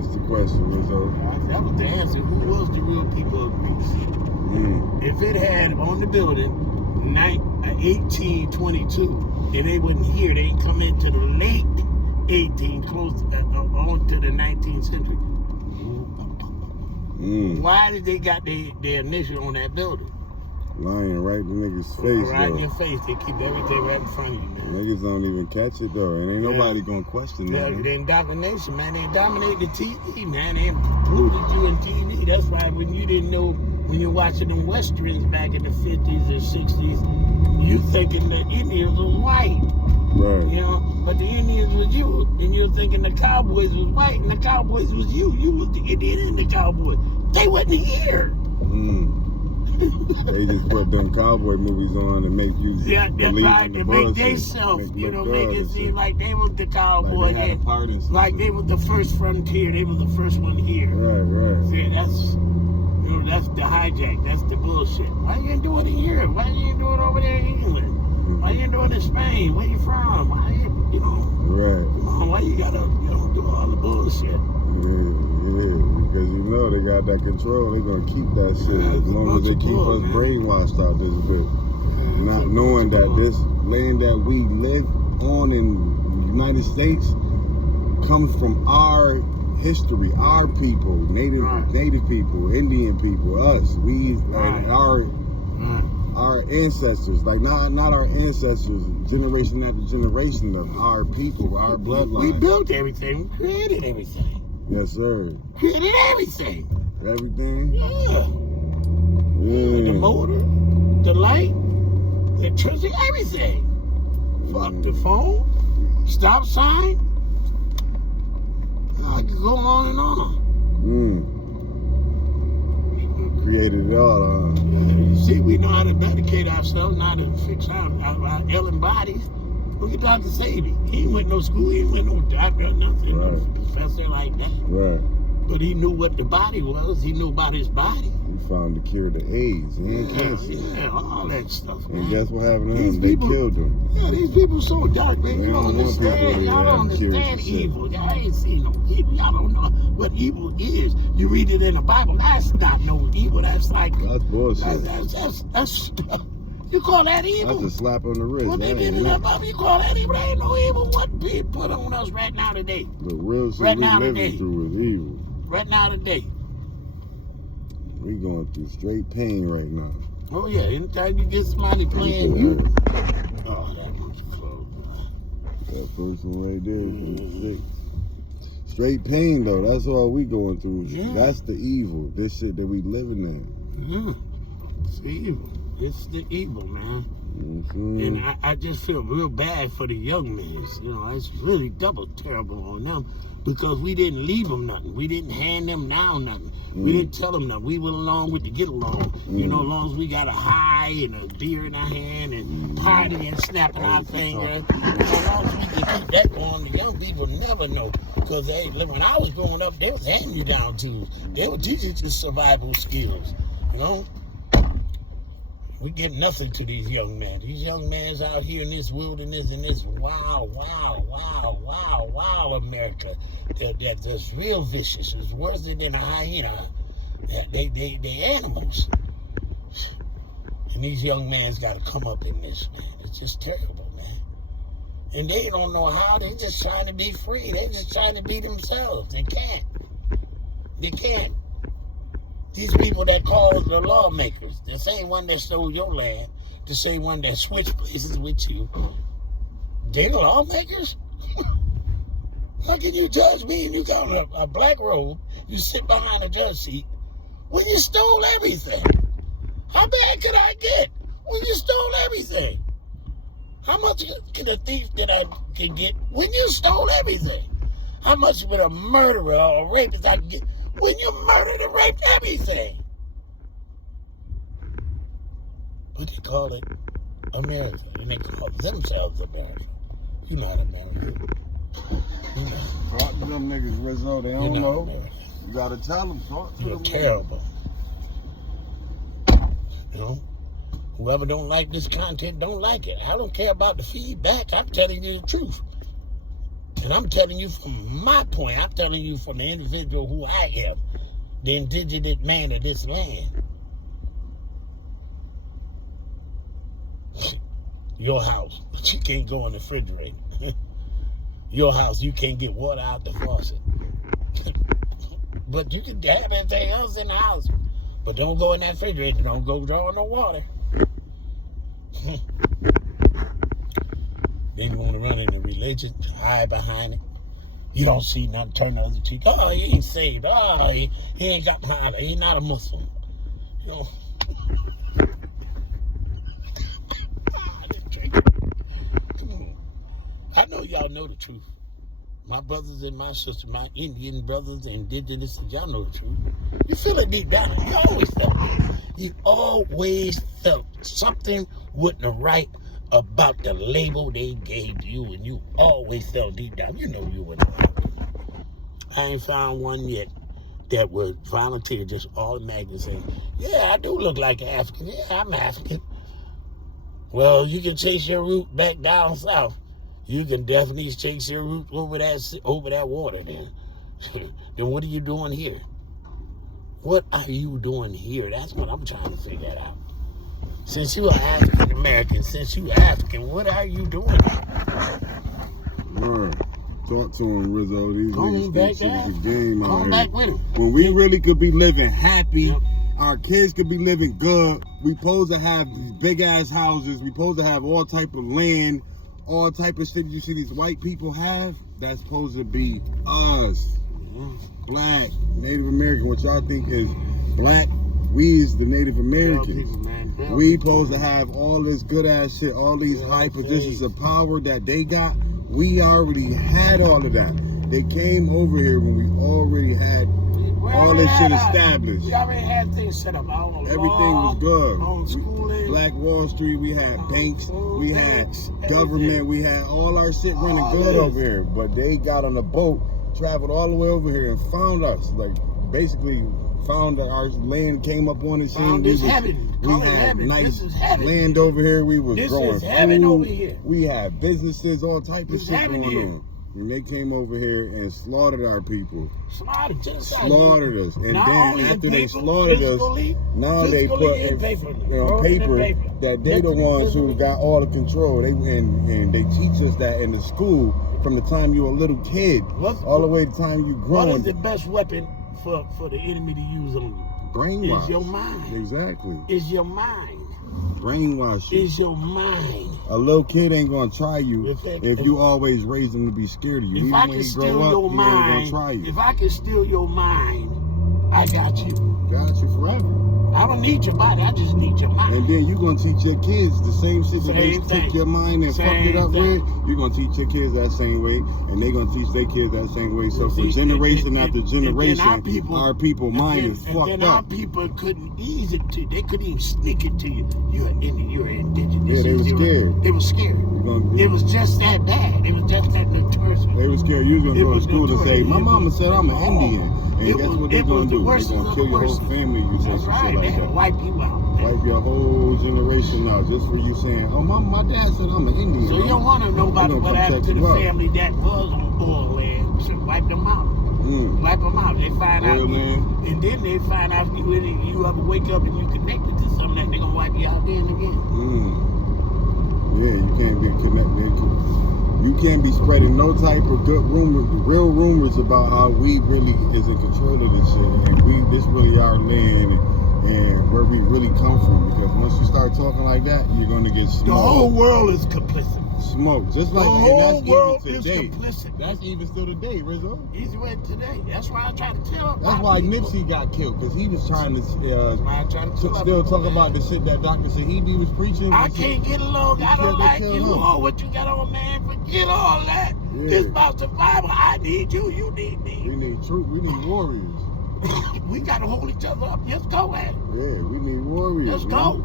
What's the question, Rizzo? That was the answer. Who was the real people of Greece? If it had on the building 1822, and they wasn't here, they come into the late 18, close on to the 19th century. Why did they got their initial on that building? Lying right in the nigga's face, right though. in your face. They keep everything right in front of you, man. Niggas don't even catch it, though. And ain't nobody gonna question that. The indoctrination, man. They dominate the TV, man. They polluted you in TV. That's why when you didn't know, when you're watching them Westerns back in the 50s or 60s, you thinking the Indians was white. Right. You know, but the Indians was you. And you're thinking the Cowboys was white and the Cowboys was you. You was the Indian and the Cowboys. They wasn't here. They just put them cowboy movies on and make you believe right. in the They make themselves, make it seem like they was the cowboy. Like they was the first frontier. They was the first one here. Right. See, that's the hijack. That's the bullshit. Why you ain't doing it here? Why you ain't doing it over there in England? Why you ain't doing it in Spain? Where you from? Why you Right. Why you gotta do all the bullshit? Because they got that control. They're gonna keep that shit as long as they keep us brainwashed out this bit. Not knowing that this land that we live on in the United States comes from our history, our people, native people, Indian people, us. Our ancestors, like not our ancestors, generation after generation of our people, our bloodline. We built everything. We created everything. Yes, sir. Created everything. Everything? Yeah. The motor, the light, the electricity, everything. Fuck the phone, stop sign. I could go on and on. Created it all, You see, we know how to medicate ourselves, how to fix our ailing bodies. Look at Dr. Sadie. He ain't went no school, he ain't went no doctor or nothing, no professor like that. Right. But he knew what the body was. He knew about his body. He found the cure to AIDS and cancer. Yeah, all that stuff, man. And guess what happened to him? They killed him. Yeah, these people so dark, man. You don't understand. Y'all don't understand evil. Y'all ain't seen no evil. Y'all don't know what evil is. You read it in the Bible. That's not no evil. That's like... That's bullshit. That's you call that evil? That's a slap on the wrist. What they did in that Bible, you call that evil? There ain't no evil. What be put on us right now today? The real shit right we now living today. through is evil. Right now today. We going through straight pain right now. Oh yeah, anytime you get somebody playing you. Oh, that monkey clothes. That first one right there. Straight pain though. That's all we going through. Yeah. That's the evil. This shit that we living in. It's the evil. It's the evil, man. Mm-hmm. And I just feel real bad for the young men. It's really double terrible on them because we didn't leave them nothing. We didn't hand them down nothing. We didn't tell them nothing. We went along with the get along. As long as we got a high and a beer in our hand and partying and snapping our fingers. As long as we can keep that going, the young people never know. Because when I was growing up, they was handing you down tools. They were teaching you survival skills, We give nothing to these young men. These young men out here in this wilderness, in this wild America. They're just real vicious. It's worse than a hyena. They animals. And these young men's got to come up in this, man. It's just terrible, man. And they don't know how. They're just trying to be free. They're just trying to be themselves. They can't. These people that call the lawmakers, the same one that stole your land, the same one that switched places with you, they the lawmakers? How can you judge me and you got a black robe, you sit behind a judge seat, when you stole everything? How bad could I get when you stole everything? How much can a thief that I can get when you stole everything? How much would a murderer or a rapist I can get when you murdered and raped everything? But they call it America, and they call themselves America. You're not America. Talk to them niggas, Rizzo. They don't know. America. You gotta tell them. Talk to You're them. terrible. Whoever don't like this content, don't like it. I don't care about the feedback. I'm telling you the truth. And I'm telling you from my point, I'm telling you from the individual who I am, the indigenous man of this land. Your house, but you can't go in the refrigerator. Your house, you can't get water out the faucet. But you can have everything else in the house. But don't go in that refrigerator. Don't go drawing no water. Then you want to run into religion, hide behind it. You don't see nothing, turn the other cheek. Oh, he ain't saved. Oh, he ain't got behind it. He's not a Muslim. You know. I know y'all know the truth. My brothers and my sisters, my Indian brothers and Indigenous, y'all know the truth. You feel it deep down. You always felt it. You always felt something wasn't right about the label they gave you, and you always felt deep down. You know you wouldn't. I ain't found one yet that would volunteer just automatically saying, yeah, I do look like an African. Yeah, I'm African. Well, you can chase your route back down south. You can definitely chase your route over that water then. Then what are you doing here? What are you doing here? That's what I'm trying to figure out. Since you are African American, what are you doing here? Word. Talk to him, Rizzo. These niggas think shit is a game out here. Back with him. When we really could be living happy, our kids could be living good. We supposed to have these big ass houses. We supposed to have all type of land, all type of shit you see these white people have. That's supposed to be us. Black, Native American. What y'all think is black? We is the Native Americans. We supposed to have all this good ass shit, all these high positions of power that they got. We already had all of that. They came over here when we already had all this shit established. We already had things set up. Everything was good. Black Wall Street, we had banks, we had government, we had all our shit running good over here. But they got on a boat, traveled all the way over here and found us. Like, basically found that our land came up on the scene. We had nice land over here. We was growing food. Over here. We had businesses, all type of shit going on. And they came over here and slaughtered our people. Slaughtered us. And then after they slaughtered us, now they put in paper that they the ones who got all the control. And they teach us that in the school from the time you were a little kid all the way to the time you growing. What is the best weapon for the enemy to use on you? Brainwash. Is your mind. Exactly. Is your mind. Brainwash you. Is your mind. A little kid ain't gonna try you if you always raise them to be scared of you. If I can steal your mind, if I can steal your mind, I got you. Got you forever. I don't need your body, I just need your mind. And then you're gonna teach your kids the same shit that they took your mind and fucked it up with. You're gonna teach your kids that same way, and they're gonna teach their kids that same way. So for generation after generation, our people mind is fucked up. Our people couldn't ease it to you. They couldn't even sneak it to you. You're indigenous. Yeah, they were scared. They were scared. It was just that bad. It was just that notorious. They were scared. You was gonna go to school and say, my mama said I'm an Indian. And guess what they're gonna do? They're gonna kill your whole family. You say some shit like that. Wipe you out. Wipe your whole generation out just for you saying, oh, my dad said I'm an Indian. So you don't want to know about what happened to the family that was on oil land. You should wipe them out. Wipe them out. They find out. And then they find out you ever wake up and you connected to something that they're going to wipe you out then again. Yeah, you can't get connected. You can't be spreading no type of good rumors, real rumors about how we really is in control of this shit. And this really our land. And where we really come from, because once you start talking like that, you're gonna get smoked. The whole world is complicit. Smoked, just like the whole world is complicit. That's even still today, Rizzo. Easy way today. That's why I try to tell. That's why Nipsey got killed, because he was trying to still talk about the shit that Dr. Sahibi was preaching. I can't get along. I don't like you. Oh, what you got on, man? Forget all that. Yeah. It's about survival. I need you. You need me. We need truth. We need warriors. We gotta hold each other up. Let's go at it. Yeah, we need warriors. Let's go.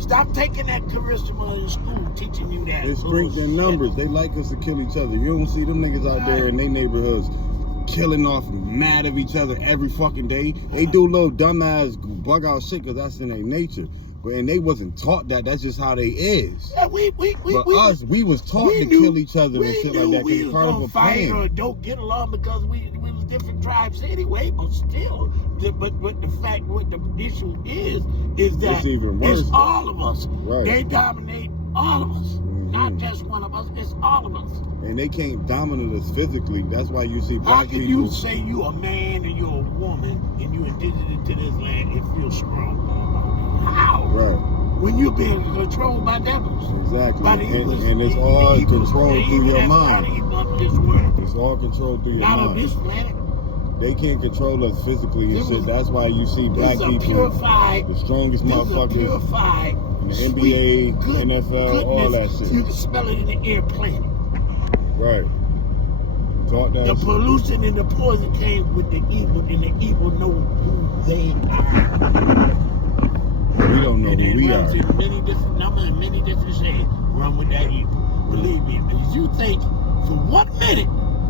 Stop taking that charisma in school, teaching you that. They strength in numbers. They like us to kill each other. You don't see them niggas out there in their neighborhoods killing off, mad of each other every fucking day. They do little dumbass bug out shit because that's in their nature. And they wasn't taught that. That's just how they is. Yeah, we was taught to kill each other and shit like that. We was part of a fight plan. or don't get along because we was different tribes anyway. But still, but the fact, what the issue is that it's even worse. It's all of us. Right. They dominate all of us, not just one of us. It's all of us. And they can't dominate us physically. That's why you see black people. How can you say you a man and you're a woman and you indigenous to this land and feel strong about it? How? Right. When you're being controlled by devils. Exactly. By the and it's all controlled through your mind. It's all controlled through your mind. Not on this planet. They can't control us physically and shit. That's why you see black people, the strongest motherfuckers in the NBA, NFL, all that shit. You can smell it in the air planet. Right. Taught that the shit. Pollution and the poison came with the evil, and the evil know who they are. We don't know who we are. In many different numbers and many different shades run with that evil. Believe me, because you think for 1 minute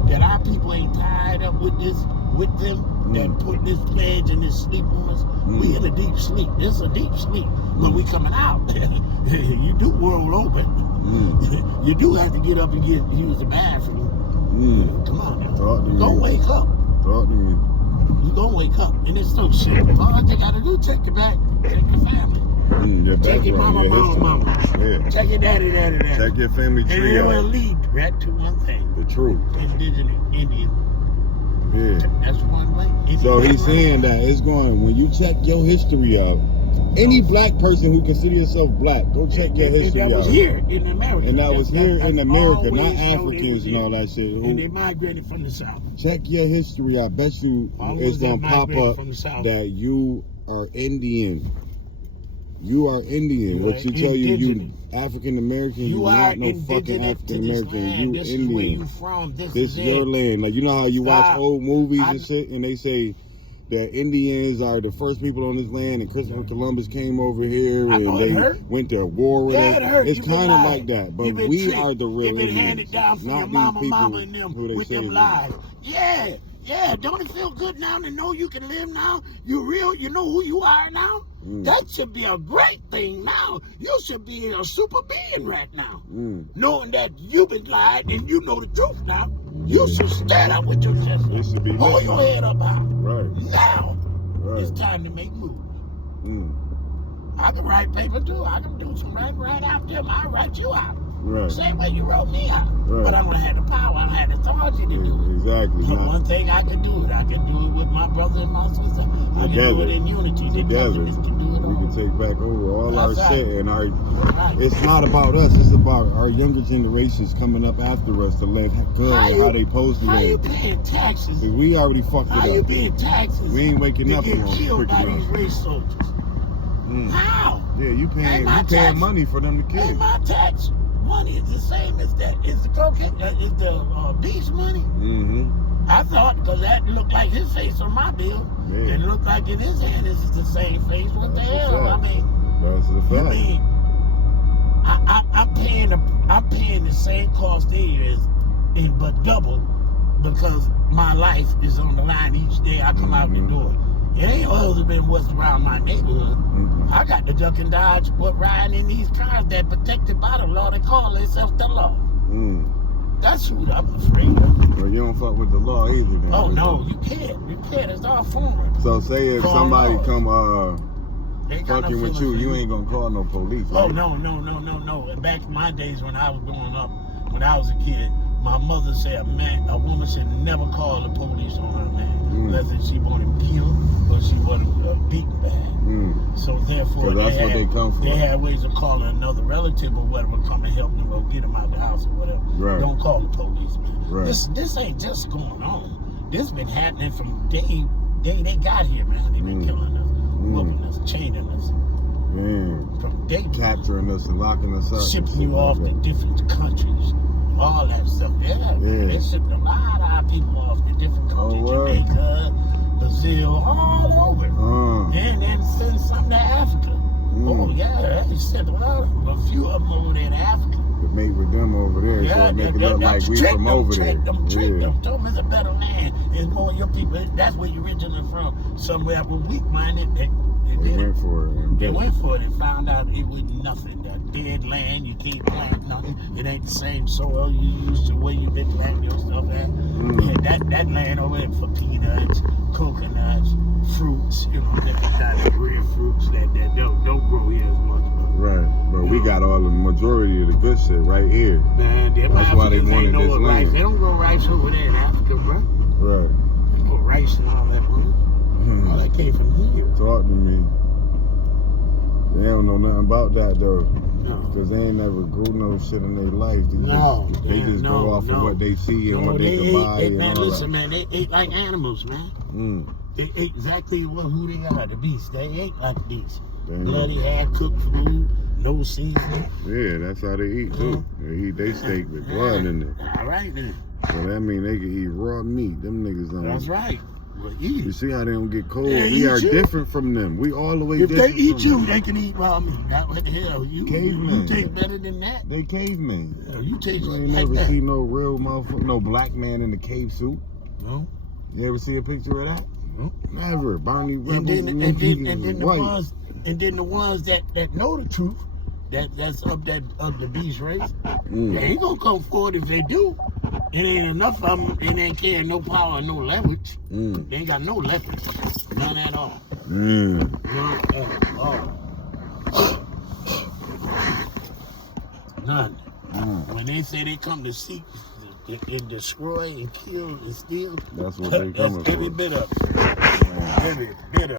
that our people ain't tied up with this, with them, that put this pledge and this sleep on us. We in a deep sleep. It's a deep sleep, but we coming out. You do roll over. You do have to get up and use the bathroom. Come on now. Don't wake up. Talk to me. You gonna wake up, and it's so simple. All you gotta do, check your back, check your family. Check your mama. Yeah. Check your daddy. Check your family tree. And it will lead right to one thing. The truth. Indigenous Indian. Yeah. That's one way. So he's saying that it's going, when you check your history out, any black person who consider yourself black, go check your history out. And that was here in America. And that was here in America, not Africans and all that shit. And they migrated from the South. Check your history. I bet you it's going to pop up that you are Indian. You are Indian. What you tell you African American, you not no fucking African American. You this Indian. Is where you from. This is your land. Like, you know how you watch old movies and shit, and they say that Indians are the first people on this land, and Christopher Columbus came over here and they went to war with it. It's kind of like that, but we are the real Indians. Handed down from not your these mama and people them who they with say them lies. Yeah, don't it feel good now to know you can live now? You real, you know who you are now? That should be a great thing now. You should be a super being right now. Knowing that you've been lied and you know the truth now. You should stand up with your chest. Hold your head up high. Right. Now, it's time to make moves. I can write paper too. I can do some writing right out there. I'll write you out. Right. Same way you wrote me out. Right. But I don't have the power. I don't have the authority to do it. Exactly. But one thing I can do it. I can do it with my brother and my sister. I can do it in unity. Together. We can take back over all our shit and our. It's not about us. It's about our younger generations coming up after us to live good how they supposed to live. How you paying taxes? We already fucked it up. How you paying taxes? We ain't waking up to get killed by these race soldiers. How? Yeah, you paying money for them to kill. Ain't my tax money is the same as that. Is the cocaine? Is the beach money? I thought, because that looked like his face on my bill, and it looked like in his hand is the same face. What the hell? I mean, that's the fact. I'm paying the same cost they is, but double, because my life is on the line each day I come out the door. It ain't other than what's around my neighborhood. I got the duck and dodge, but riding in these cars that protected by the law, they call themselves the law. That's who I'm afraid of. Well, you don't fuck with the law either, then. Oh no, you can't. It's all foreign. So say if somebody come fucking with you ain't gonna call no police, right? Oh no. Back in my days when I was growing up, when I was a kid, my mother said a woman should never call the police on her man unless she wanted him killed or she wanted beaten bad. So therefore, that's what they come for. They had ways of calling another relative or whatever, come and help them or get them out the house or whatever. Right. Don't call the police, man. Right. This ain't just going on. This been happening from day they got here, man. They been killing us, whooping us, chaining us. From day capturing us and locking us up, shipping you off to different countries. All that stuff. They shipped a lot of our people off to different countries, Jamaica, Brazil, all over. And then send some to Africa. They sent a few of them over there to Africa. To mate with them over there, so it make it look like we from over there. Trick them. Told them it's a better land. It's more your people. That's where you originally from. Somewhere we're weak-minded. They went for it. They went for it and found out it was nothing. That dead land, you can't plant nothing. It ain't the same soil you used to where you been planting your stuff at. Yeah, that land over there for peanuts, coconuts, fruits, different kinds of rare fruits that don't grow here as much. Right, but we got all the majority of the good shit right here. Man, that's why they wanted this land. Rice. They don't grow rice over there in Africa, bro. Right. They grow rice and all that, bro. All that came from here. Talk to me. They don't know nothing about that though. No. Because they ain't never grew no shit in their life. They just go off of what they see and what they can buy. Man, listen, man, they ate like animals, man. They ate exactly who they are, the beasts. They ate like beasts. Bloody hair, cooked food, no seasoning. Yeah, that's how they eat too. They eat they steak with blood in it. All right then. So that means they can eat raw meat. Them niggas don't. That's right. Well, eat. You see how they don't get cold? They we are you. different from them. We all the way if different. If they eat from you, them. they can eat raw meat. Now, what the hell? You taste better than that? They cavemen. Yeah, you taste You like ain't that. never see no real motherfucker, no black man in a cave suit. No. You ever see a picture of that? No. Never. Bonnie And then the ones that know the truth, that's of the beast race, they ain't gonna come forward if they do. It ain't enough of them. It ain't carrying no power, no leverage. They ain't got no leverage, none at all. None at all. None. When they say they come to seek and destroy and kill and steal, that's what they coming for. Every bit of it. Every bit of it.